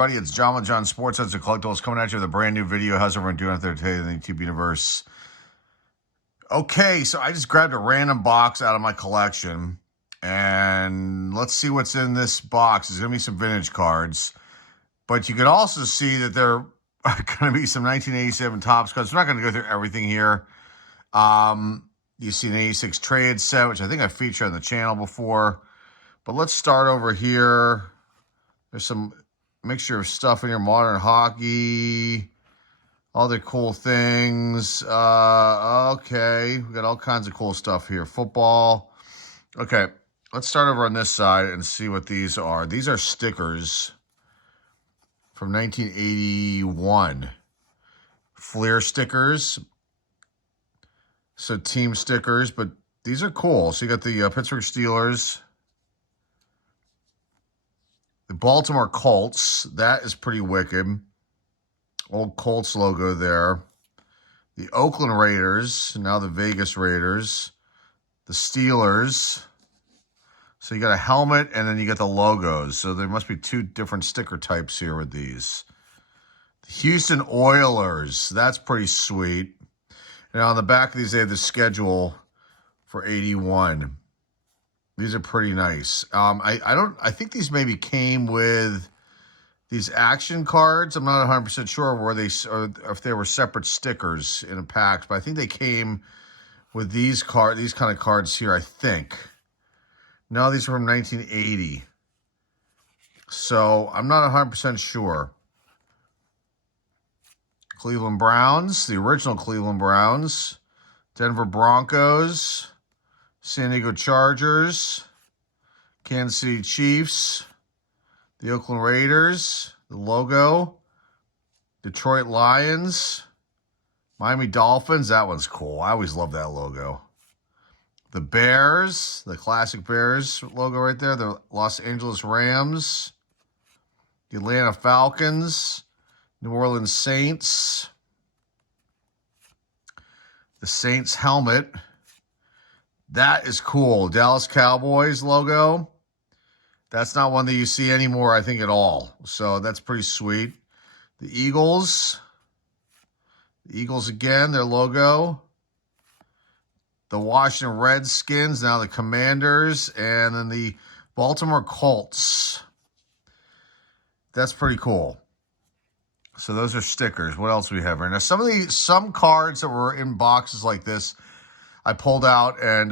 everybody? It's John with John Sports Edge and Collectibles coming at you with a brand new video. How's everyone doing out there today in the YouTube universe? Okay, so I just grabbed a random box out of my collection, and let's see what's in this box. There's going to be some vintage cards, but you can also see that there are going to be some 1987 Topps cards. We're not going to go through everything here. You see an 86 trade set, which I think I featured on the channel before, but let's start over here. There's some mixture of stuff in here, modern hockey, all the cool things. Okay, we got all kinds of cool stuff here. Football. Okay, let's start over on this side and see what these are. These are stickers from 1981. Fleer stickers. So team stickers, but these are cool. So you got the Pittsburgh Steelers. The Baltimore Colts, that is pretty wicked. Old Colts logo there. The Oakland Raiders, now the Vegas Raiders. The Steelers. So you got a helmet and then you got the logos. So there must be two different sticker types here with these. The Houston Oilers, that's pretty sweet. And on the back of these, they have the schedule for 81. These are pretty nice. I think these maybe came with these action cards. I'm not 100% sure or if they were separate stickers in a pack, but I think they came with these kind of cards here, I think. No, these are from 1980. So I'm not 100% sure. Cleveland Browns, the original Cleveland Browns, Denver Broncos, San Diego Chargers, Kansas City Chiefs, the Oakland Raiders, the logo, Detroit Lions, Miami Dolphins. That one's cool. I always love that logo. The Bears, the classic Bears logo right there, the Los Angeles Rams, the Atlanta Falcons, New Orleans Saints, the Saints helmet. That is cool. Dallas Cowboys logo. That's not one that you see anymore, I think, at all. So that's pretty sweet. The Eagles. The Eagles again, their logo. The Washington Redskins, now the Commanders. And then the Baltimore Colts. That's pretty cool. So those are stickers. What else do we have here? Now, some cards that were in boxes like this, I pulled out, and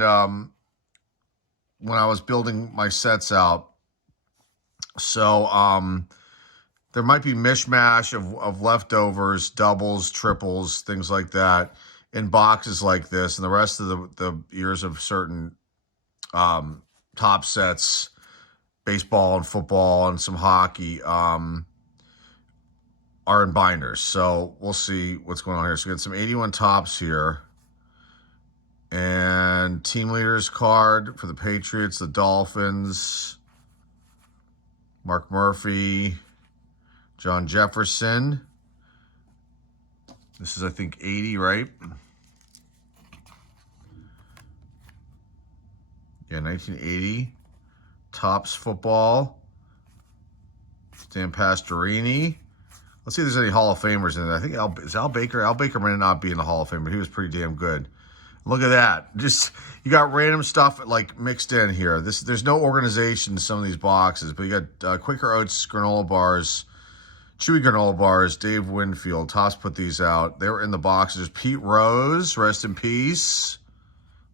when I was building my sets out. So there might be mishmash of leftovers, doubles, triples, things like that in boxes like this. And the rest of the years of certain top sets, baseball and football and some hockey, are in binders. So we'll see what's going on here. So we got some 81 Topps here. And team leaders card for the Patriots, the Dolphins, Mark Murphy, John Jefferson. This is, I think, 80, right? Yeah, 1980. Topps football. Dan Pastorini. Let's see if there's any Hall of Famers in it. I think Al Baker. Al Baker may not be in the Hall of Fame, but he was pretty damn good. Look at that. Just, you got random stuff like mixed in here. There's no organization in some of these boxes, but you got Quaker Oats granola bars, Chewy granola bars, Dave Winfield. Topps put these out. They were in the boxes. Pete Rose, rest in peace.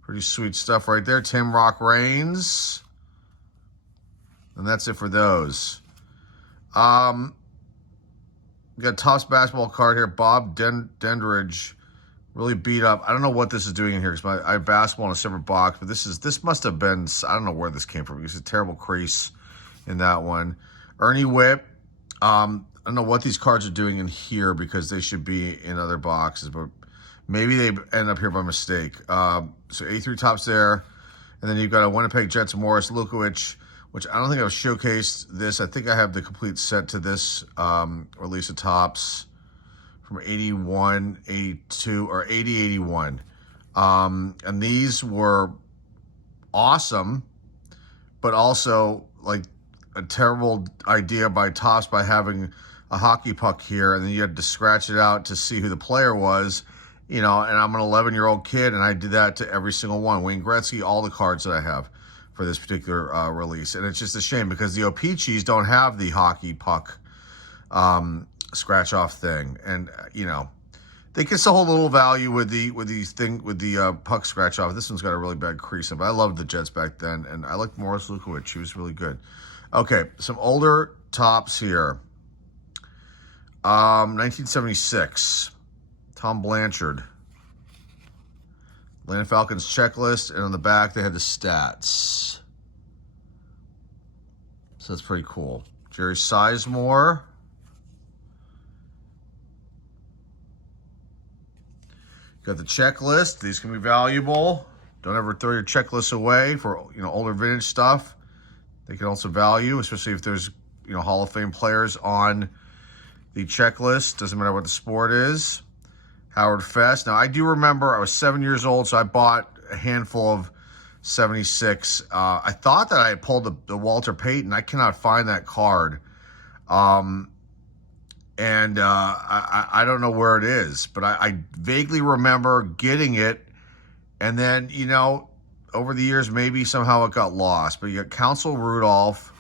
Pretty sweet stuff right there. Tim Rock Reigns. And that's it for those. We got Topps basketball card here. Bob Dendridge. Really beat up. I don't know what this is doing in here because I have basketball in a separate box, but this must have been, I don't know where this came from. It's a terrible crease in that one. Ernie Whitt. I don't know what these cards are doing in here because they should be in other boxes, but maybe they end up here by mistake. So 83 Topps there. And then you've got a Winnipeg Jets Morris Lukowicz, which I don't think I've showcased this. I think I have the complete set to this release of Topps from 81, 82, or 80, 81. And these were awesome, but also, like, a terrible idea by Topps by having a hockey puck here, and then you had to scratch it out to see who the player was, you know, and I'm an 11-year-old kid, and I did that to every single one. Wayne Gretzky, all the cards that I have for this particular release. And it's just a shame because the O-Pee-Chees don't have the hockey puck scratch off thing. And, you know, they can still hold a little value with the puck scratch off. This one's got a really bad crease in it, but I loved the Jets back then, and I liked Morris Lukowicz. He was really good. Okay, some older Topps here. 1976, Tom Blanchard. Atlanta Falcons checklist, and on the back they had the stats. So that's pretty cool. Jerry Sizemore. Got the checklist. These can be valuable. Don't ever throw your checklist away for, you know, older vintage stuff. They can also value, especially if there's, you know, Hall of Fame players on the checklist. Doesn't matter what the sport is. Howard Fest. Now, I do remember I was 7 years old, so I bought a handful of 76. I thought that I had pulled the Walter Payton. I cannot find that card. I don't know where it is, but I vaguely remember getting it. And then, you know, over the years, maybe somehow it got lost. But you got Council Rudolph,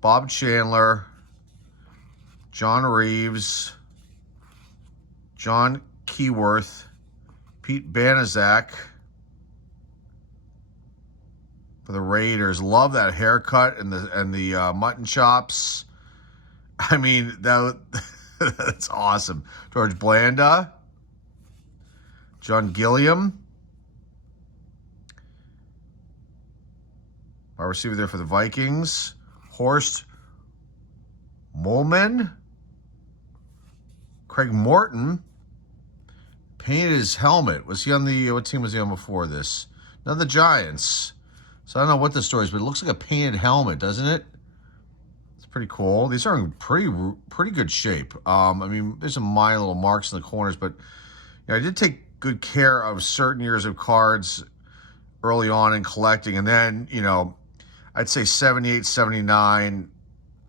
Bob Chandler, John Reeves, John Keyworth, Pete Banaszak for the Raiders. Love that haircut and the mutton chops. I mean, that's awesome. George Blanda, John Gilliam, wide receiver there for the Vikings. Horst Mohlman, Craig Morton. Painted his helmet. Was he on what team was he on before this? None of the Giants. So I don't know what the story is, but it looks like a painted helmet, doesn't it? It's pretty cool. These are in pretty good shape. I mean, there's some minor little marks in the corners, but you know, I did take good care of certain years of cards early on in collecting. And then, you know, I'd say 78, 79,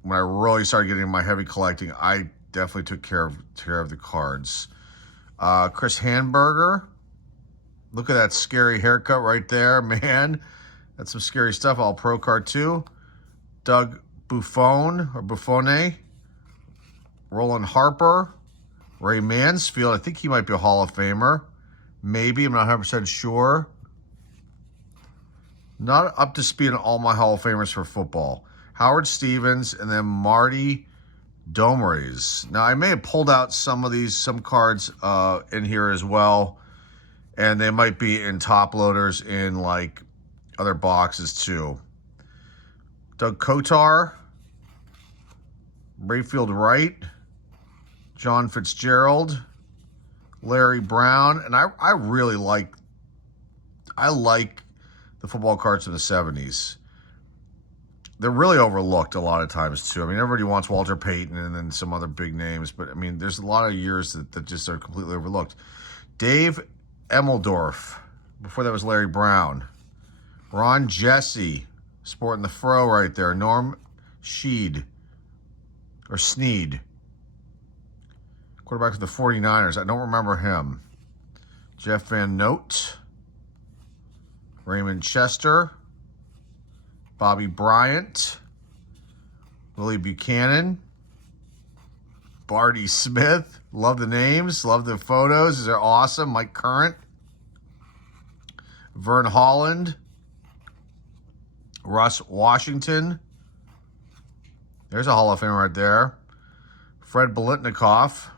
when I really started getting my heavy collecting, I definitely took care of the cards. Chris Hanburger. Look at that scary haircut right there, man. That's some scary stuff. All pro card too. Doug Buffone. Roland Harper. Ray Mansfield. I think he might be a Hall of Famer. Maybe. I'm not 100% sure. Not up to speed on all my Hall of Famers for football. Howard Stevens and then Marty Domeres. Now, I may have pulled out some cards in here as well, and they might be in top loaders in like other boxes too. Doug Kotar, Rayfield Wright, John Fitzgerald, Larry Brown, and I really like the football cards from the 70s. They're really overlooked a lot of times, too. I mean, everybody wants Walter Payton and then some other big names, but, I mean, there's a lot of years that just are completely overlooked. Dave Emmeldorf. Before that was Larry Brown. Ron Jesse, sporting the fro right there. Norm Snead. Quarterback for the 49ers. I don't remember him. Jeff Van Note. Raymond Chester. Bobby Bryant, Willie Buchanan, Barty Smith. Love the names, love the photos. These are awesome. Mike Current, Vern Holland, Russ Washington. There's a Hall of Famer right there. Fred Biletnikoff,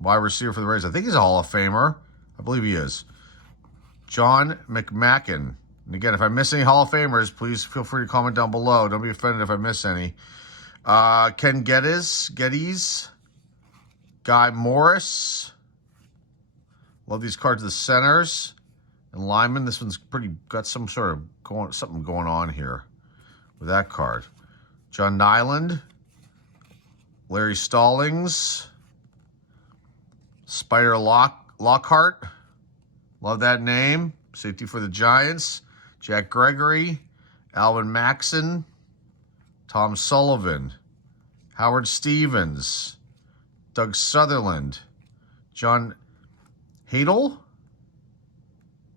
wide receiver for the Rays. I think he's a Hall of Famer. I believe he is. John McMacken. And again, if I miss any Hall of Famers, please feel free to comment down below. Don't be offended if I miss any. Ken Geddes, Guy Morris. Love these cards of the centers. And Lyman, this one's got some sort of something going on here with that card. John Nyland, Larry Stallings, Spider Lockhart. Love that name. Safety for the Giants. Jack Gregory, Alvin Maxson, Tom Sullivan, Howard Stevens, Doug Sutherland, John Hadle,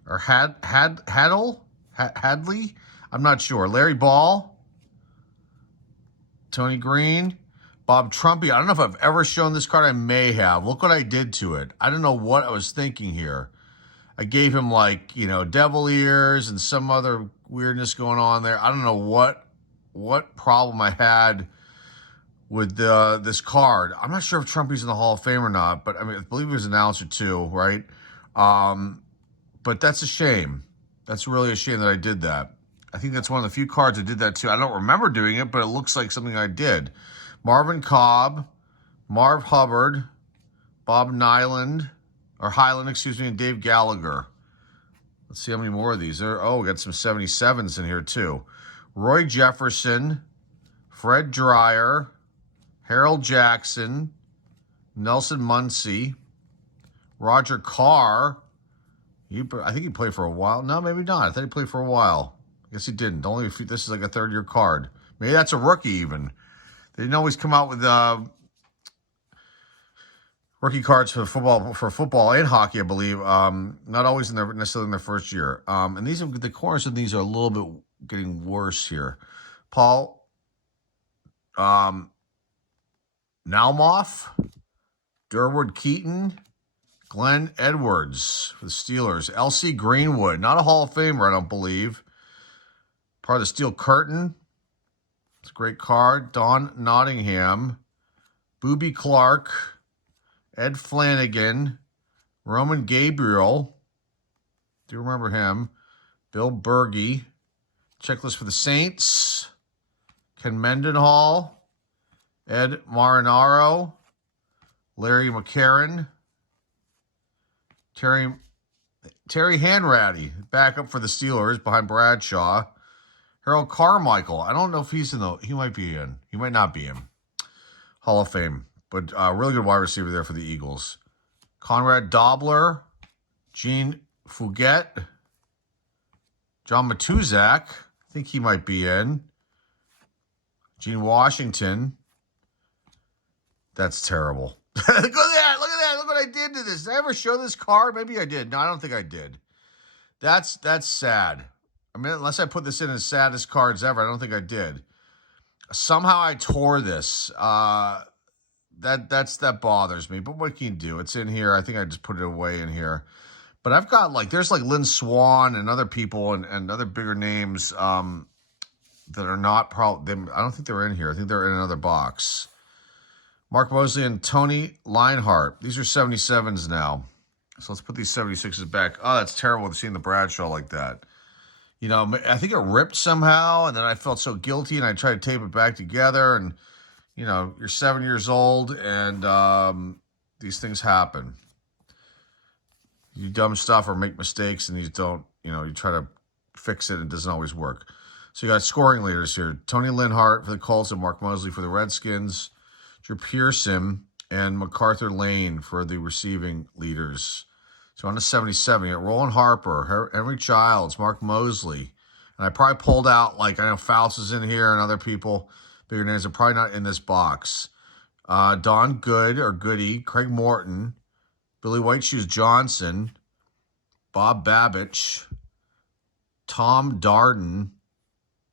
or Hadley? I'm not sure. Larry Ball, Tony Green, Bob Trumpy. I don't know if I've ever shown this card. I may have. Look what I did to it. I don't know what I was thinking here. I gave him, like, you know, devil ears and some other weirdness going on there. I don't know what problem I had with this card. I'm not sure if Trumpy's in the Hall of Fame or not, but I mean, I believe he was an announcer too, right? But that's a shame. That's really a shame that I did that. I think that's one of the few cards I did that too. I don't remember doing it, but it looks like something I did. Marvin Cobb, Marv Hubbard, Bob Hyland, excuse me, and Dave Gallagher. Let's see how many more of these. We got some 77s in here too. Roy Jefferson, Fred Dreyer, Harold Jackson, Nelson Muncy, Roger Carr. I think he played for a while. No, maybe not. I thought he played for a while. I guess he didn't. This is like a third-year card. Maybe that's a rookie even. They didn't always come out with rookie cards for football and hockey, I believe. Not always necessarily in their first year. And the corners of these are a little bit getting worse here. Paul Naumoff, Durward Keaton, Glenn Edwards for the Steelers. L.C. Greenwood, not a Hall of Famer, I don't believe. Part of the Steel Curtain. It's a great card. Don Nottingham, Booby Clark, Ed Flanagan, Roman Gabriel. Do you remember him? Bill Berge. Checklist for the Saints. Ken Mendenhall, Ed Marinaro, Larry McCarron, Terry Hanratty, backup for the Steelers behind Bradshaw. Harold Carmichael. I don't know if he's he might be in. He might not be in Hall of Fame, but really good wide receiver there for the Eagles. Conrad Dobler, Gene Fouget, John Matuzak. I think he might be in. Gene Washington. That's terrible. Look at that. Look what I did to this. Did I ever show this card? Maybe I did. No, I don't think I did. That's sad. I mean, unless I put this in as saddest cards ever, I don't think I did. Somehow I tore this. That bothers me. But what can you do? It's in here. I think I just put it away in here. But I've got there's Lynn Swan and other people and other bigger names that are not probably. I don't think they're in here. I think they're in another box. Mark Mosley and Tony Leinhart. These are 77s now. So let's put these 76s back. Oh, that's terrible seeing the Bradshaw like that. You know, I think it ripped somehow, and then I felt so guilty, and I tried to tape it back together, and, you know, you're 7 years old, and these things happen. You do dumb stuff or make mistakes, and you don't, you try to fix it, and it doesn't always work. So you got scoring leaders here. Tony Leinhart for the Colts and Mark Mosley for the Redskins. Drew Pearson and MacArthur Lane for the receiving leaders. So on to 77, you got Roland Harper, Henry Childs, Mark Mosley. And I probably pulled out, I know Fouts is in here and other people, bigger names are probably not in this box. Don Goody, Craig Morton, Billy White Shoes Johnson, Bob Babich, Tom Darden,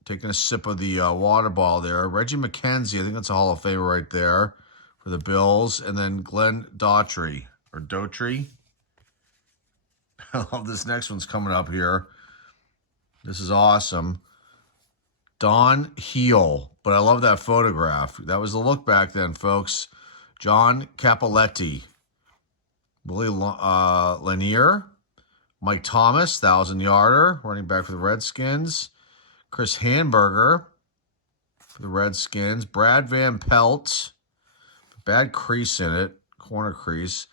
taking a sip of the water bottle there. Reggie McKenzie, I think that's a Hall of Famer right there for the Bills. And then Glenn Daughtry, or Daughtry. I love this next one's coming up here. This is awesome. Don Heel. But I love that photograph. That was the look back then, folks. John Capoletti. Willie Lanier. Mike Thomas, 1,000-yarder, running back for the Redskins. Chris Hamburger for the Redskins. Brad Van Pelt. Bad crease in it. Corner crease.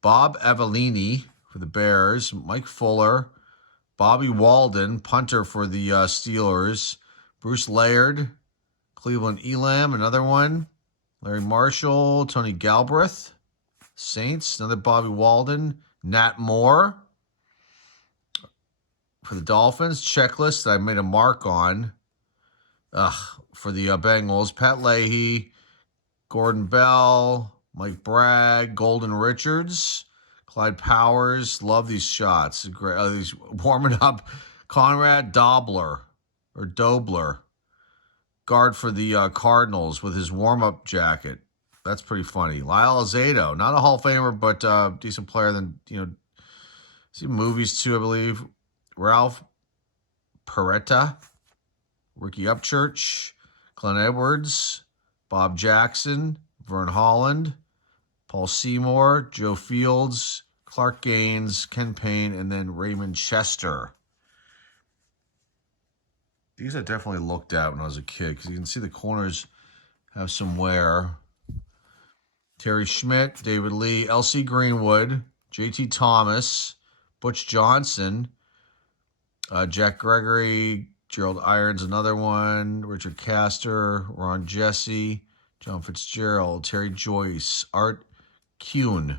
Bob Avellini for the Bears. Mike Fuller. Bobby Walden, punter for the Steelers. Bruce Laird. Cleveland Elam, another one. Larry Marshall. Tony Galbraith. Saints, another Bobby Walden. Nat Moore for the Dolphins. Checklist that I made a mark on. For the Bengals, Pat Leahy, Gordon Bell, Mike Bragg, Golden Richards, Clyde Powers. Love these shots. Great. These warming up. Conrad Dobler, guard for the Cardinals with his warm-up jacket. That's pretty funny. Lyle Alzado, not a Hall of Famer, but decent player. Then, see movies too, I believe. Ralph Peretta, Ricky Upchurch, Glenn Edwards, Bob Jackson, Vern Holland, Paul Seymour, Joe Fields, Clark Gaines, Ken Payne, and then Raymond Chester. These I definitely looked at when I was a kid because you can see the corners have some wear. Terry Schmidt, David Lee, L.C. Greenwood, J.T. Thomas, Butch Johnson, Jack Gregory, Gerald Irons, another one, Richard Castor, Ron Jesse, John Fitzgerald, Terry Joyce, Art Coyne,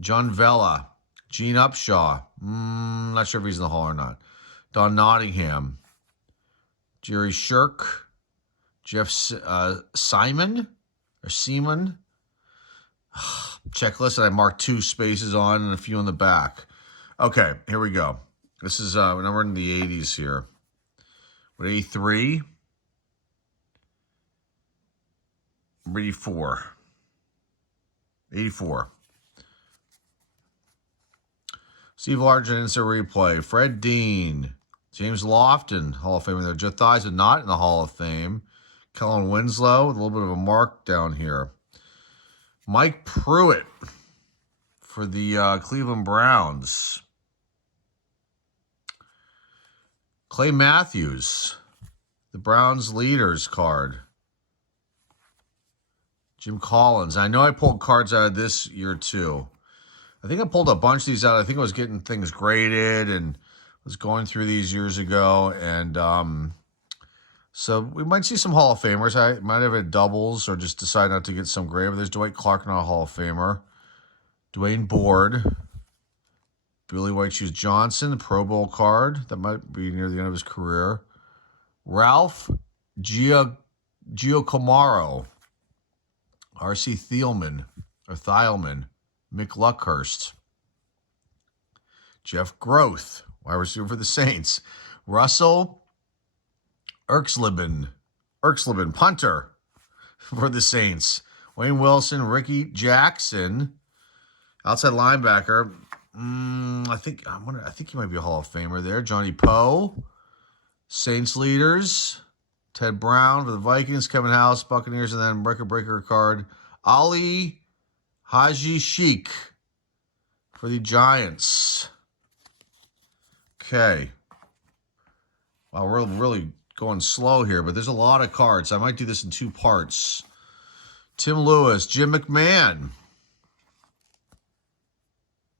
John Vella, Gene Upshaw, not sure if he's in the Hall or not, Don Nottingham, Jerry Shirk, Jeff Seaman. Checklist that I marked 2 spaces on and a few in the back. Okay, here we go. This is when we're in the 80s here. With 83, 84. Steve Largent, instant replay. Fred Dean, James Lofton, Hall of Fame there. Joe Theismann not in the Hall of Fame. Kellen Winslow with a little bit of a mark down here. Mike Pruitt for the Cleveland Browns. Clay Matthews, the Browns leaders card. Jim Collins. I know I pulled cards out of this year too. I think I pulled a bunch of these out. I think I was getting things graded and was going through these years ago. And so we might see some Hall of Famers. I might have had doubles or just decide not to get some graded. But there's Dwight Clark, not a Hall of Famer. Dwayne Board. Billy White Shoes Johnson, the Pro Bowl card. That might be near the end of his career. Ralph Giacomo. R.C. Thielman, Mick Luckhurst. Jeff Groth, wide receiver for the Saints. Russell Erxleben, punter for the Saints. Wayne Wilson, Ricky Jackson, outside linebacker. I think he might be a Hall of Famer there. Johnny Poe, Saints leaders. Ted Brown for the Vikings, Kevin House, Buccaneers, and then breaker card. Ali Haji Sheik for the Giants. Okay. Wow, we're really going slow here, but there's a lot of cards. I might do this in 2 parts. Tim Lewis, Jim McMahon.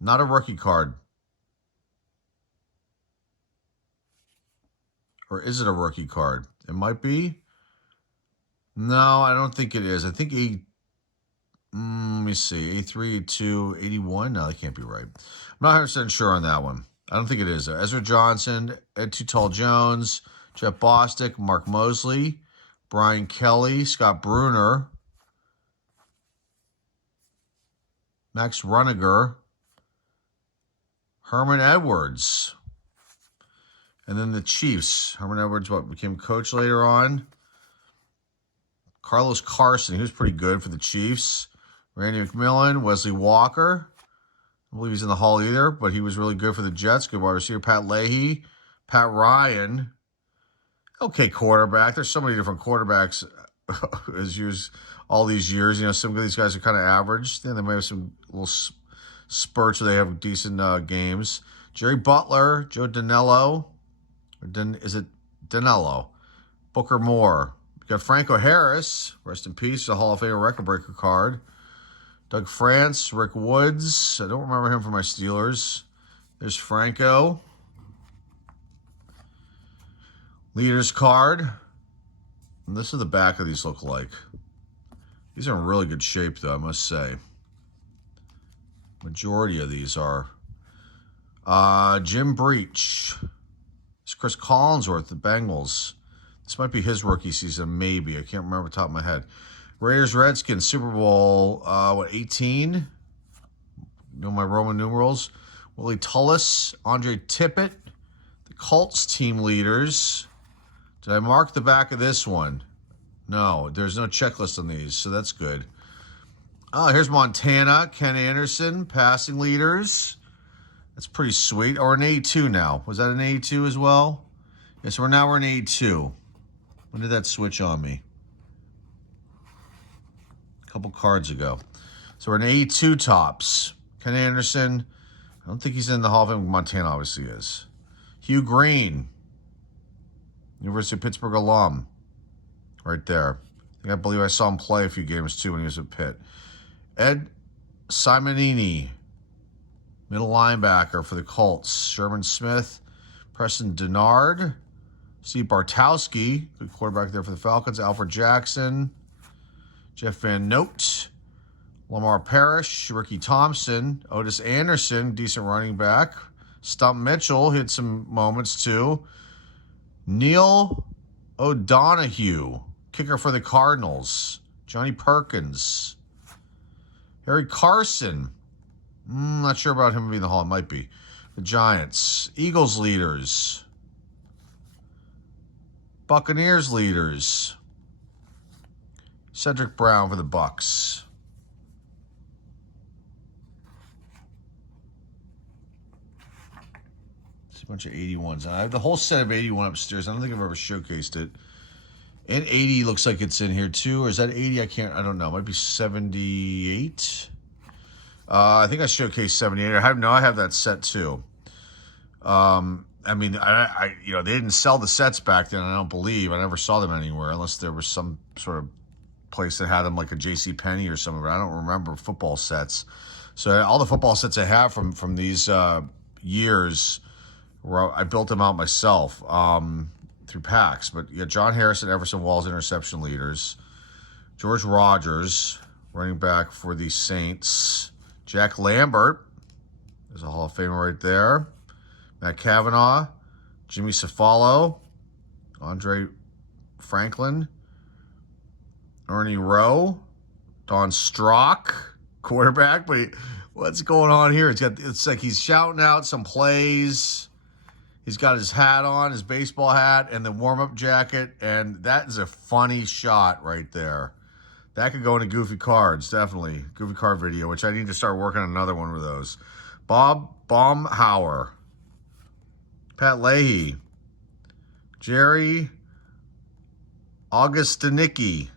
Not a rookie card. Or is it a rookie card? It might be. No, I don't think it is. I think let me see, 83, 82, 81. No, that can't be right. I'm not 100% sure on that one. I don't think it is. Ezra Johnson, Ed Too Tall Jones, Jeff Bostic, Mark Mosley, Brian Kelly, Scott Bruner, Max Runiger, Herman Edwards. And then the Chiefs. Herman Edwards, became coach later on. Carlos Carson, he was pretty good for the Chiefs. Randy McMillan, Wesley Walker. I believe he's in the Hall either, but he was really good for the Jets. Good wide receiver. Pat Leahy. Pat Ryan. Okay, quarterback. There's so many different quarterbacks as used all these years. Some of these guys are kind of average. Then they may have some little spurts where they have decent games. Jerry Butler, Joe Danello. Is it Danello? Booker Moore. We got Franco Harris, rest in peace, a Hall of Fame record breaker card. Doug France, Rick Woods. I don't remember him from my Steelers. There's Franco. Leaders card. And this is the back of these look like. These are in really good shape, though, I must say. Majority of these are. Jim Breach. It's Chris Collinsworth, the Bengals. This might be his rookie season, maybe. I can't remember the top of my head. Raiders, Redskins, Super Bowl, 18? Know my Roman numerals. Willie Tullis, Andre Tippett, the Colts team leaders. Did I mark the back of this one? No, there's no checklist on these, so that's good. Oh, here's Montana, Ken Anderson, passing leaders. That's pretty sweet. Or an 82 now. Was that an 82 as well? Yes, we're an 82. When did that switch on me? A couple cards ago. So we're an 82 tops. Ken Anderson. I don't think he's in the Hall of Fame. Montana obviously is. Hugh Green. University of Pittsburgh alum. Right there. I believe I saw him play a few games too when he was at Pitt. Ed Simonini. Middle linebacker for the Colts. Sherman Smith. Preston Denard. Steve Bartowski. Good quarterback there for the Falcons. Alfred Jackson. Jeff Van Note. Lamar Parrish. Ricky Thompson. Otis Anderson. Decent running back. Stump Mitchell. Hit some moments too. Neil O'Donohue. Kicker for the Cardinals. Johnny Perkins. Harry Carson. Not sure about him being in the Hall. It might be. The Giants. Eagles leaders. Buccaneers leaders. Cedric Brown for the Bucks. It's a bunch of 81s. I have the whole set of 81 upstairs. I don't think I've ever showcased it. And 80 looks like it's in here too. Or is that 80? I don't know. It might be 78. I think I showcased 78. I have that set too. I mean, I they didn't sell the sets back then. I don't believe. I never saw them anywhere unless there was some sort of place that had them, like a J.C. Penney or something. But I don't remember football sets. So all the football sets I have from these years, I built them out myself through packs. But yeah, John Harrison, Everson Walls, interception leaders. George Rogers, running back for the Saints. Jack Lambert, there's a Hall of Famer right there. Matt Cavanaugh, Jimmy Cefalo, Andre Franklin, Ernie Rowe, Don Strock, quarterback. But what's going on here? It's like he's shouting out some plays. He's got his hat on, his baseball hat, and the warm-up jacket, and that is a funny shot right there. That could go into Goofy Cards, definitely. Goofy Card video, which I need to start working on another one of those. Bob Baumhauer. Pat Leahy. Jerry Augustinicki.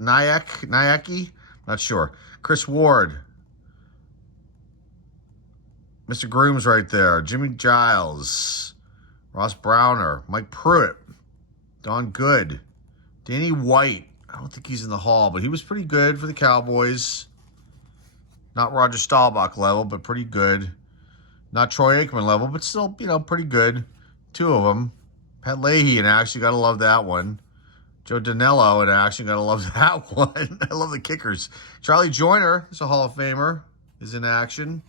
Nayaki? Not sure. Chris Ward. Mr. Groom's right there. Jimmy Giles. Ross Browner. Mike Pruitt. Don Good. Danny White. I don't think he's in the Hall, but he was pretty good for the Cowboys. Not Roger Staubach level, but pretty good. Not Troy Aikman level, but still, pretty good. Two of them. Pat Leahy in action, gotta love that one. Joe Danello in action, gotta love that one. I love the kickers. Charlie Joyner is a Hall of Famer, is in action.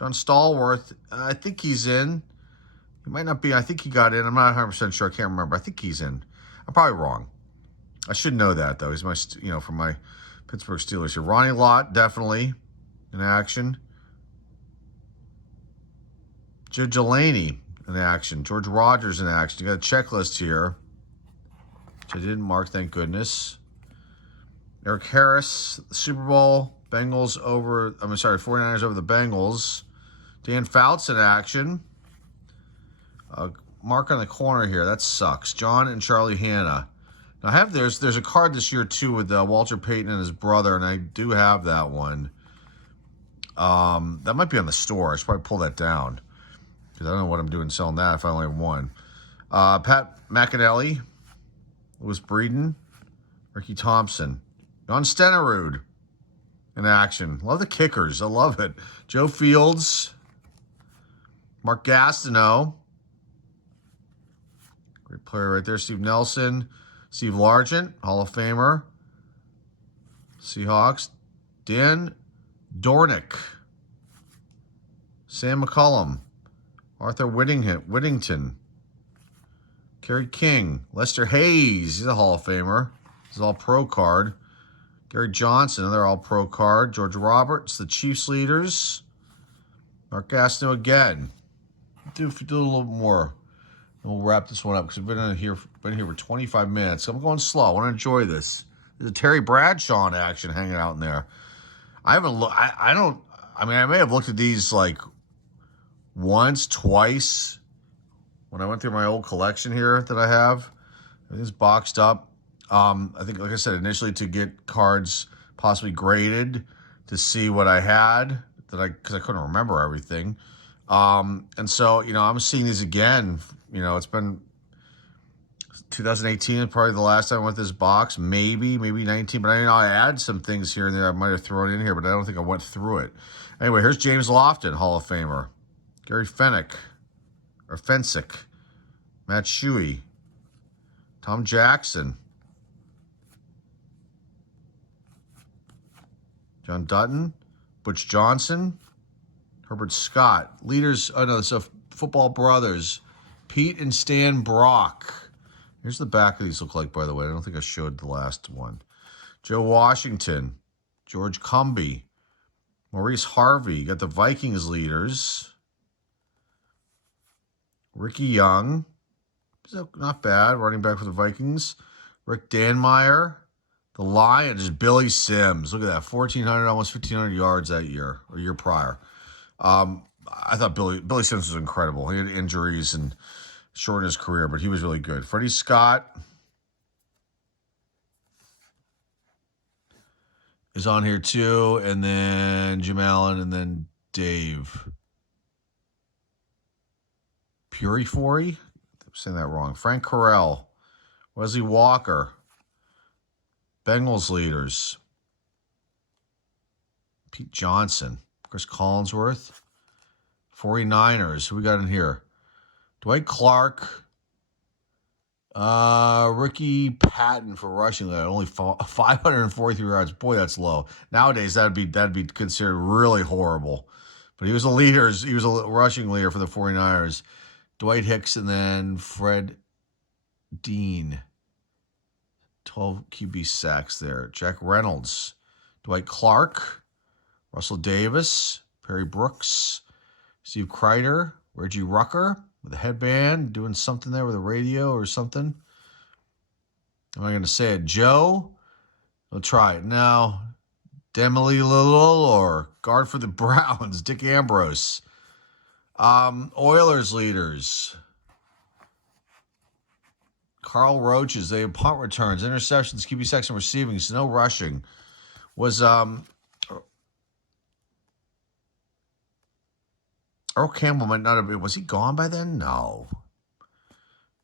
John Stallworth, I think he's in. He might not be. I think he got in. I'm not 100% sure. I can't remember. I think he's in. I'm probably wrong. I should know that, though. He's my, from my Pittsburgh Steelers here. Ronnie Lott, definitely in action. Joe Delaney in action. George Rogers in action. You got a checklist here, which I didn't mark, thank goodness. Eric Harris, Super Bowl. 49ers over the Bengals. Dan Fouts in action. Mark on the corner here. That sucks. John and Charlie Hanna. Now there's a card this year too with Walter Payton and his brother, and I do have that one. That might be on the store. I should probably pull that down because I don't know what I'm doing selling that if I only have one. Pat McAnally, Louis Breeden, Ricky Thompson, John Stenerud in action. Love the kickers. I love it. Joe Fields, Mark Gastineau. Great player right there. Steve Nelson. Steve Largent, Hall of Famer. Seahawks. Dan Dornick. Sam McCullum. Arthur Whittington. Kerry King. Lester Hayes. He's a Hall of Famer. He's all pro card. Gary Johnson, another all pro card. George Roberts, the Chiefs leaders. Mark Gastineau again. Do a little more. And we'll wrap this one up because we've been here for 25 minutes. I'm going slow. I want to enjoy this. There's a Terry Bradshaw in action hanging out in there. I haven't looked. I may have looked at these like once, twice when I went through my old collection here that I have. Everything's boxed up. I think, like I said, initially to get cards possibly graded to see what I had because I couldn't remember everything. And so, I'm seeing these again. It's been 2018 probably the last time I went this box, maybe 19, but I add some things here and there I might have thrown in here, but I don't think I went through it. Anyway, here's James Lofton, Hall of Famer. Gary Fenwick, Matt Shuey, Tom Jackson, John Dutton, Butch Johnson, Herbert Scott. Leaders, Football Brothers, Pete and Stan Brock. Here's the back of these look like, by the way. I don't think I showed the last one. Joe Washington, George Cumby, Maurice Harvey. You got the Vikings leaders. Ricky Young. Not bad, running back for the Vikings. Rick Danmeyer. The Lions, Billy Sims. Look at that, 1,400, almost 1,500 yards that year, or year prior. I thought Billy Sims was incredible. He had injuries and shortened his career, but he was really good. Freddie Scott is on here too, and then Jim Allen, and then Dave Purifory. I'm saying that wrong. Frank Carell, Wesley Walker, Bengals leaders, Pete Johnson, Chris Collinsworth, 49ers. Who we got in here? Dwight Clark, Ricky Patton for rushing that, only 543 yards. Boy, that's low. Nowadays, that'd be considered really horrible. But he was a leader. He was a rushing leader for the 49ers. Dwight Hicks and then Fred Dean. 12 QB sacks there. Jack Reynolds, Dwight Clark, Russell Davis, Perry Brooks, Steve Kreider, Reggie Rucker with a headband, doing something there with a radio or something. Am I going to say it? Joe? We'll try it now. Demily Lillor, guard for the Browns, Dick Ambrose. Oilers leaders. Carl Roaches, they have punt returns, interceptions, QB sacks, and receiving, so no rushing. Was Earl Campbell might not have been, was he gone by then? No.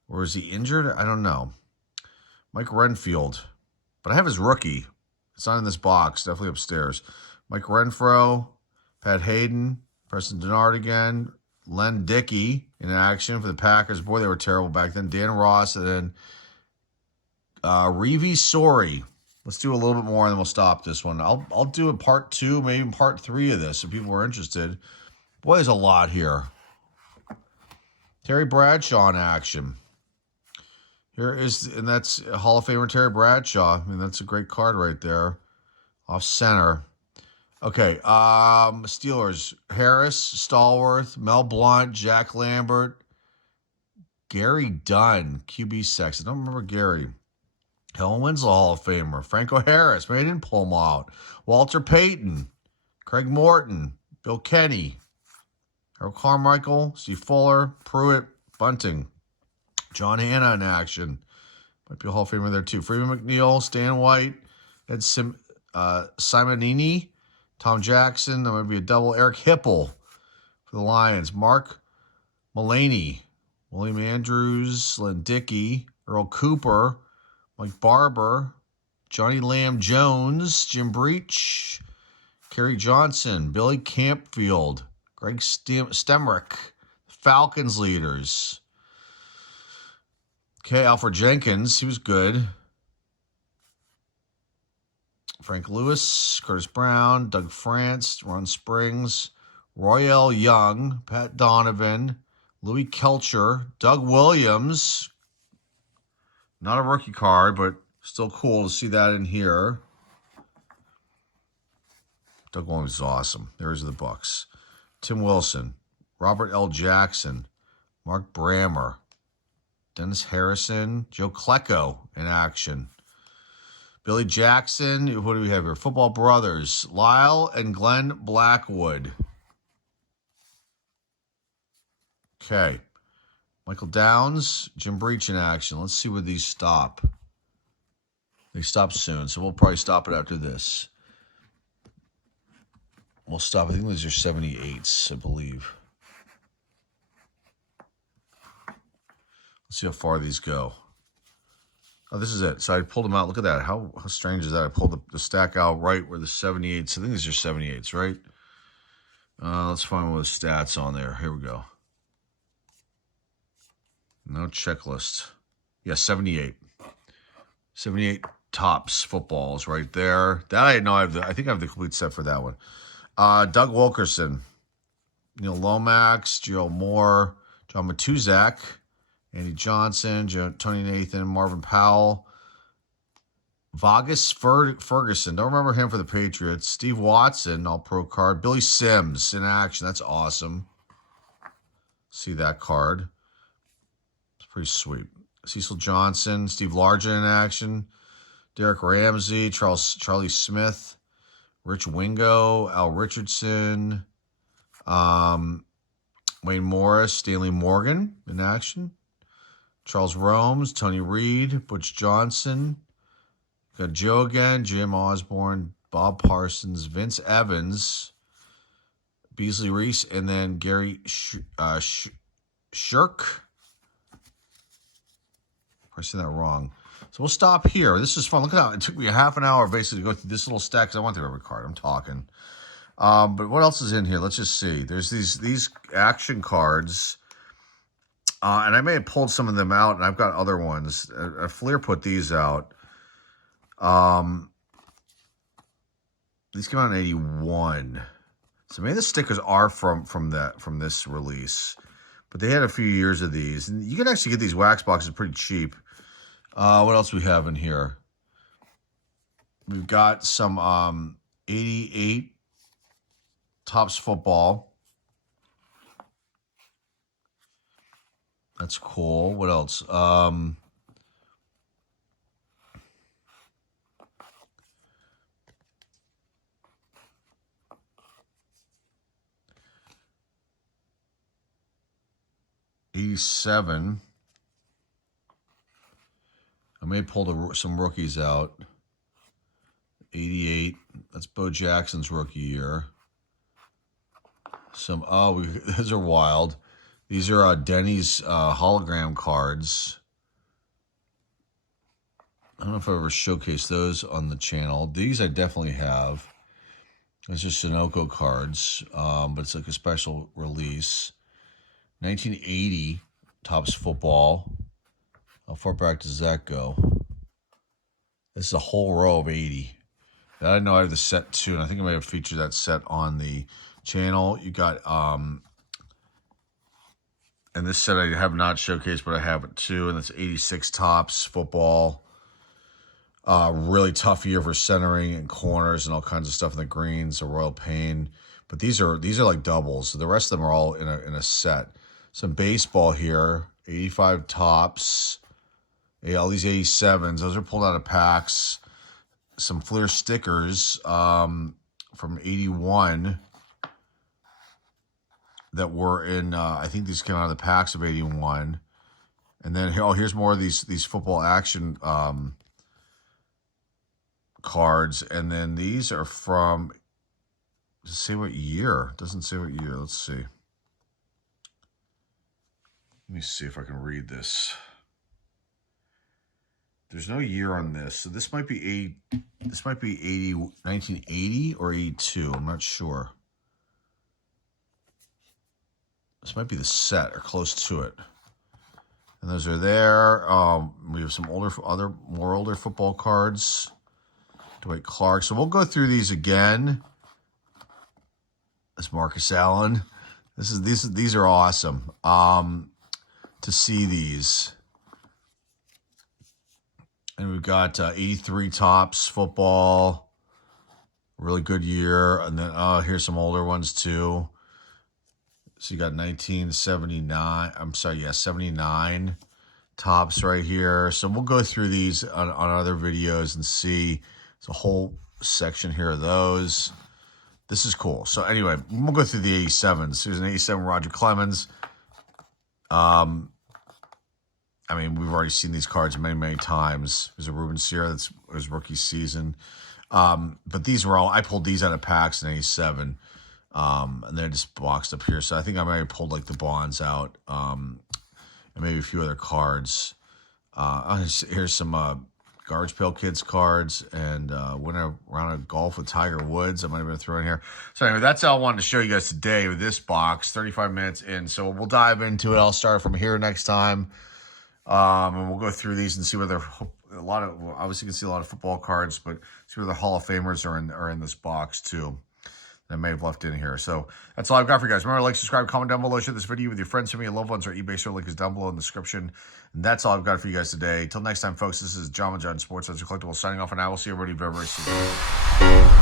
Or is he injured? I don't know. Mike Renfield. But I have his rookie. It's not in this box, definitely upstairs. Mike Renfro, Pat Hayden, Preston Dennard again, Len Dickey in action for the Packers. Boy, they were terrible back then. Dan Ross, and then Reeve Sori. Let's do a little bit more, and then we'll stop this one. I'll do a part 2, maybe even part 3 of this if people are interested. Boy, there's a lot here. Terry Bradshaw in action. And that's Hall of Famer Terry Bradshaw. I mean, that's a great card right there. Off center. Okay, Steelers, Harris, Stallworth, Mel Blount, Jack Lambert, Gary Dunn, QB sacks. I don't remember Gary. Helen Winslow, Hall of Famer. Franco Harris, maybe I didn't pull him out. Walter Payton, Craig Morton, Bill Kenny, Harold Carmichael, Steve Fuller, Pruitt, Bunting, John Hanna in action. Might be a Hall of Famer there too. Freeman McNeil, Stan White, Ed Simonini, Tom Jackson. That might be a double. Eric Hipple for the Lions. Mark Mullaney, William Andrews, Len Dickey, Earl Cooper, Mike Barber, Johnny Lamb Jones, Jim Breach, Kerry Johnson, Billy Campfield, Greg Stemrick, Falcons leaders. Okay, Alfred Jenkins, he was good. Frank Lewis, Curtis Brown, Doug France, Ron Springs, Royale Young, Pat Donovan, Louis Kelcher, Doug Williams, Not a rookie card, but still cool to see that in here. Doug Williams is awesome. There's the Bucks. Tim Wilson, Robert L. Jackson, Mark Brammer, Dennis Harrison, Joe Klecko in action. Billy Jackson, what do we have here? Football Brothers, Lyle and Glenn Blackwood. Okay. Michael Downs, Jim Breach in action. Let's see where these stop. They stop soon, so we'll probably stop it after this. We'll stop. I think these are 78s, I believe. Let's see how far these go. Oh, this is it. So I pulled them out. Look at that. How strange is that? I pulled the stack out right where the 78s. I think these are 78s, right? Let's find one with stats on there. Here we go. No checklist. Yeah, 78. 78 Topps footballs right there. That I know I think I have the complete set for that one. Doug Wilkerson, Neil Lomax, Joe Moore, John Matuzak, Andy Johnson, Tony Nathan, Marvin Powell, Vagus Ferguson. Don't remember him for the Patriots. Steve Watson, all-pro card. Billy Sims in action. That's awesome. See that card. It's pretty sweet. Cecil Johnson, Steve Largent in action. Derek Ramsey, Charlie Smith, Rich Wingo, Al Richardson, Wayne Morris, Stanley Morgan in action. Charles Romes, Tony Reed, Butch Johnson. Got Joe again, Jim Osborne, Bob Parsons, Vince Evans, Beasley Reese, and then Gary Shirk. I said that wrong. So we'll stop here. This is fun. Look at how it took me a half an hour basically to go through this little stack because I went through every card. I'm talking. But what else is in here? Let's just see. There's these action cards. And I may have pulled some of them out, and I've got other ones. Fleer put these out. These came out in 81. So maybe the stickers are from this release. But they had a few years of these. And you can actually get these wax boxes pretty cheap. What else we have in here? We've got some 88 Topps football. That's cool. What else? 87. I may pull some rookies out. 88. That's Bo Jackson's rookie year. These are wild. These are Denny's hologram cards. I don't know if I ever showcased those on the channel. These I definitely have. It's just Sunoco cards, but it's like a special release. 1980 Topps football. How far back does that go? This is a whole row of 80. I know I have the set too, and I think I may have featured that set on the channel. You got, and this set I have not showcased, but I have it too, and it's 86 Topps football. Really tough year for centering and corners and all kinds of stuff in the greens, a Royal Pain. But these are like doubles. So the rest of them are all in a set. Some baseball here, 85 Topps. Yeah, all these 87s. Those are pulled out of packs. Some Fleer stickers from 81 that were in, I think these came out of the packs of 81. And then, here's more of these football action cards. And then these are from, does it say what year? It doesn't say what year. Let's see. Let me see if I can read this. There's no year on this, so this might be 1980 or 82. I'm not sure. This might be the set or close to it. And those are there. We have some more older football cards. Dwight Clark. So we'll go through these again. That's Marcus Allen. These are awesome. To see these. And we've got 83 Topps football. Really good year. And then here's some older ones too. So you got 1979. I'm sorry, yeah, 79 Topps right here. So we'll go through these on other videos and see. There's a whole section here of those. This is cool. So anyway, we'll go through the 87s. Here's an 87 Roger Clemens. I mean, we've already seen these cards many, many times. There's a Ruben Sierra that's his rookie season. But these were all, I pulled these out of packs in 87. And they're just boxed up here. So I think I might have pulled like the bonds out. And maybe a few other cards. Here's some Garbage Pail Kids cards and winner round of golf with Tiger Woods. I might have been throwing here. So anyway, that's all I wanted to show you guys today with this box. 35 minutes in. So we'll dive into it. I'll start from here next time. And we'll go through these and see whether obviously you can see a lot of football cards, but see where the Hall of Famers are in this box too. That I may have left in here. So that's all I've got for you guys. Remember, like, subscribe, comment down below, share this video with your friends, family, and loved ones. Our eBay store link is down below in the description. And that's all I've got for you guys today. Till next time, folks, this is John with John Sports Collectibles signing off, and I will see everybody very, very soon.